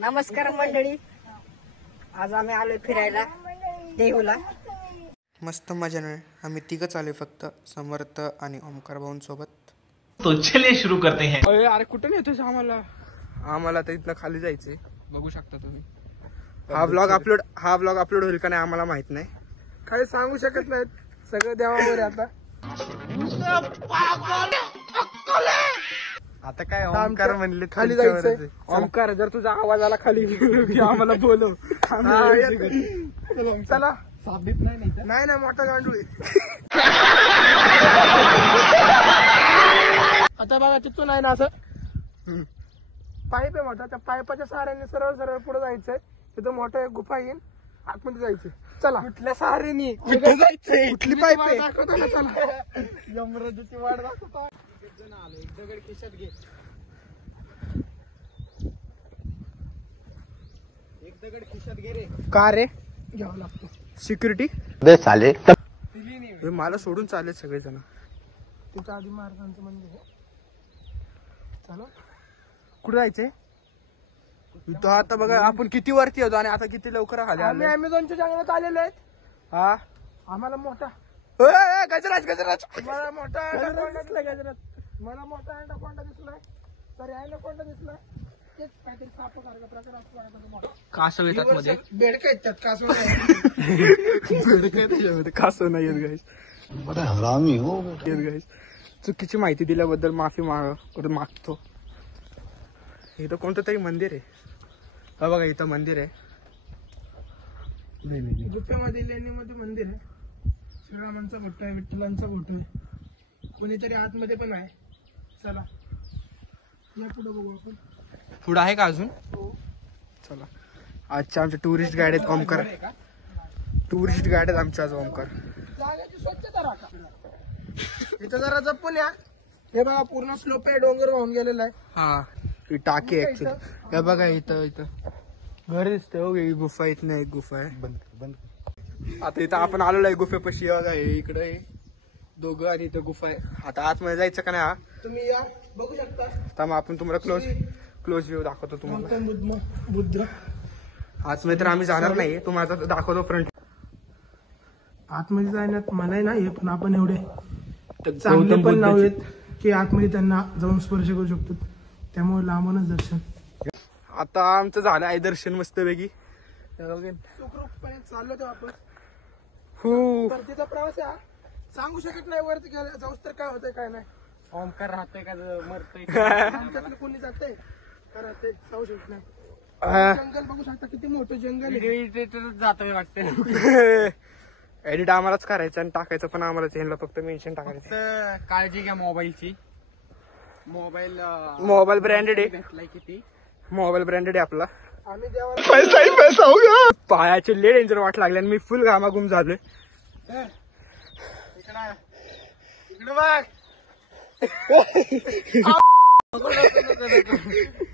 नमस्कार मंडळी, आज आम्ही आलोय फिरायला देहूला. मस्त मजा नाही. आम्ही तिघच आलोय फक्त, समर्थ आणि ओमकार भाऊंसोबत. तो चलिए शुरू करते हैं. अरे कुठे नेतोस आम्हाला तर इथनं खाली जायचंय. बघू शकता तुम्ही. हा ब्लॉग अपलोड होईल का नाही आम्हाला माहित नाही, काही सांगू शकत नाहीत. सगळं देवावर आता. आता काय ओमकार म्हणले खाली जायचंय. ओमकार जर तुझा आवाज आला खाली की आम्हाला बोलव. चला. साबित नाही मोठा गांडूळ आहे. आता बघा तिथून आहे ना असं पाईप आहे मोठा, त्या पाईपाच्या सहाऱ्याने सरळ सरळ पुढे जायचंय. तिथं मोठं एक गुफा येईल, आतमध्ये जायचं. चला. कुठल्या सहाऱ्याने जायचंय, कुठली पाईप आहे दाखवतो ना. चला. यमराजाची वाट दाखवतो. एक दगड खिशात घे, एक दगड खिशात घे रे. का रे घ्यावं लागतो सिक्युरिटी. चाले मला सोडून चालेल सगळेजण. तिथं आधी महाराजांचं मंदिर आहे. चला. कुठे जायचंय? इथं आता बघा आपण किती वरती होतो आणि आता किती लवकर खाली आम्ही अमेझॉनच्या जंगलात आलेलो आहेत. हा आम्हाला मोठा गजराज मला मोठा अँडाकोंडा दिसलाय. गजरात मला मोठा अँडाकोंडा दिसलाय. सॉरी अँडाकोंडा दिसलाय. तेच काहीतरी सापासारखा प्रकार असतो. कासव येतात मध्ये. बेडकं आहेत त्यात, कासव नाही. बेडकं त्याच्यामध्ये, कासव नाही येत गाईस. बड़ा हरामी हो गाईस. चुकीची माहिती दिल्याबद्दल माफी मागतो. इथं कोणतं तरी मंदिर आहे. हा बघा इथं मंदिर आहे. गुफेमध्ये लेणीमध्ये मंदिर आहे. श्रीरामांचा फोटो आहे, विठ्ठलांचा फोटो आहे. कोणीतरी आतमध्ये पण आहे. चला या पुढे बघू आपण. पुढं आहे का अजून? चला. आजच्या आमचे टुरिस्ट गाईड आहेत ओमकार. टुरिस्ट गाईड आहेत आमच्या आज ओमकार. जागेची स्वच्छता राखा. इथं जरा जपून या. हे बघा पूर्ण स्लोप आहे, डोंगर वाहून गेलेला आहे. हा ही टाकी आहे ऍक्च्युली. हे बघा इथं घर दिसतंय. हो ही गुफा, इथं एक गुफा आहे. बंद. आता इथं आपण आलेलो आहे गुफेपाशी. बघा हे इकडे आहे दोघं आणि इथं गुफा आहे. आता आतमध्ये जायचं का नाही? हा तुम्ही या बघू शकता. तर मग आपण तुम्हाला क्लोज व्ह्यू दाखवतो तुम्हाला. बुद्ध आतमध्ये तर आम्ही जाणार नाही, तुम्हाला दाखवतो फ्रंट. आतमध्ये जाण्यात मनाई नाही, पण आपण एवढे चांगले पण नाहीत की आतमध्ये त्यांना जाऊन स्पर्श करू शकतो. त्यामुळे लांबूनच दर्शन. आता आमचं झालं आहे दर्शन मस्तपैकी. सुखरूपपणे चाललो तो आपण. हो परतीचा प्रवास आहे. सांगू शकत नाही वरती गेला जाऊस तर काय होतंय काय नाही. ओमकार राहतोय का मरतोय? आमच्यातलं कोणी जातंय का राहतंय सांगू शकत नाही. जंगल बघू शकता किती मोठं जंगल आहे. जातोय वाटतं. एडिट आम्हालाच करायचं आणि टाकायचं पण आम्हालाच. यांना फक्त मेन्शन टाकायचं. काळजी घ्या मोबाईलची. मोबाईल ब्रँडेड आहे. किती मोबाईल ब्रँडेड आहे आपला. आम्ही देवाला पैसा होगा. पायाचे ले डेंजर वाट लागले आणि मी फुल घामाघूम झालोय. इकडे बघ.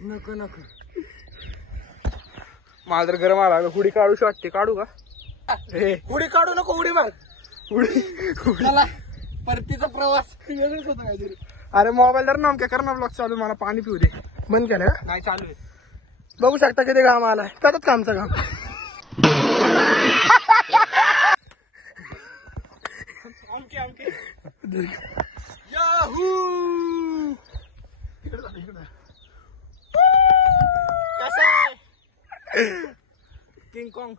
नको मला तर गरम आला. हुडी काढूशी वाटते. काढू का? उडी काढू नको, उडी मार. चला परतीचा प्रवास वेगळंच होतं काहीतरी. अरे मोबाईल तर नाम काय करणार ब्लॉग चालू. मला पाणी पिऊ दे. बंद केलं का? नाही चालू आहे. बघू शकता किती घाम आलाय. त्यातच कामचं काम. King Kong.